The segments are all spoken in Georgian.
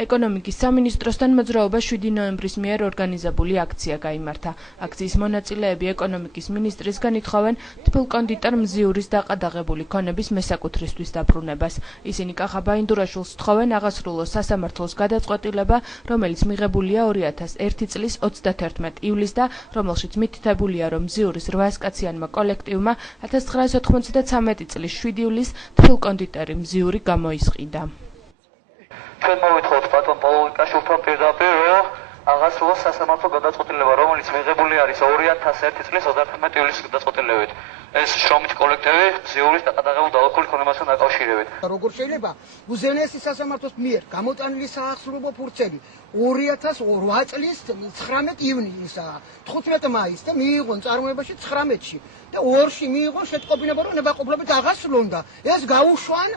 ეკონომიკის სამინისტროსთან მოძრაობა 7 ნოემბრის მიერ ორგანიზებული აქცია გაიმართა. აქციის მონაწილეები ეკონომიკის მინისტრისგან ითხოვენ თბილ კონდიტერ მზიურის დაყადაღებული ქონების მესაკუთრისთვის დაბრუნებას. ისინი კახა ბაინდურაშვილს თხოვენ აღასრულოს სასამართლოს გადაწყვეტილება, რომელიც მიღებულია 2001 წლის 31 ივლისს და რომელშიც მითითებულია, რომ მზიურის 8 კაციანმა კოლექტივმა 1993 წლის 7 ივლისს თბილ კონდიტერი მზიური გამოისყიდა. ჩვენ მოვითხოვთ ბატონ პოლიკაშვილთან პირდაპირ, რომ აღასრულოს სასამართლო გადაწყვეტილება, რომელიც მიღებული არის 2001 წლის 31 ივლისის გადაწყვეტილებით. ეს შრომითი კოლექტივი მზიურის დაყადაღებულ დალოქული ქონებასთან დაკავშირებით. როგორ შეიძლება უზენაესი სასამართლოს მიერ გამოტანილი საახსრულებო ფურცელი 2008 წლის 19 ივნისაა, 15 მაისს და მიიღონ წარმოებაში 19-ში და 2-ში მიიღონ შეტყობინება, რომ ნებაყოფლობით აღასრულონ და ეს გაუშვან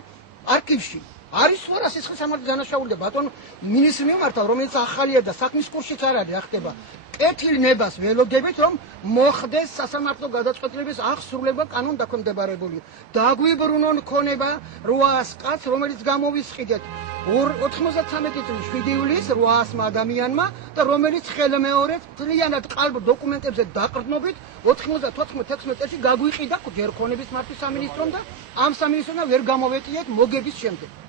არქივში. არის თუ არა სისხლის სამართლის დანაშაული და ბატონ მინისტრი მიმართავ, რომელიც ახალია და საქმის კურსშიც არ არის ახდება. კეთილ ნებას ველოდებით, რომ მოხდეს სასამართლო გადაწყვეტილების აღსრულება კანონ დაქვემდებარებული. დაგვიბრუნონ ქონება 800 კაცს, რომელიც გამოვისყიდეთ 93 წლის 7 ივლისს 800 ადამიანმა და რომელიც ხელმეორედ ძალიანად ყალბ დოკუმენტებზე დაყრდნობით 94-16 წელს გაგვიყიდა ჯერ ქონების მართვის სამინისტრომ და ამ სამინისტრომ ვერ გამოვეტიეთ მოგების შემდეგ.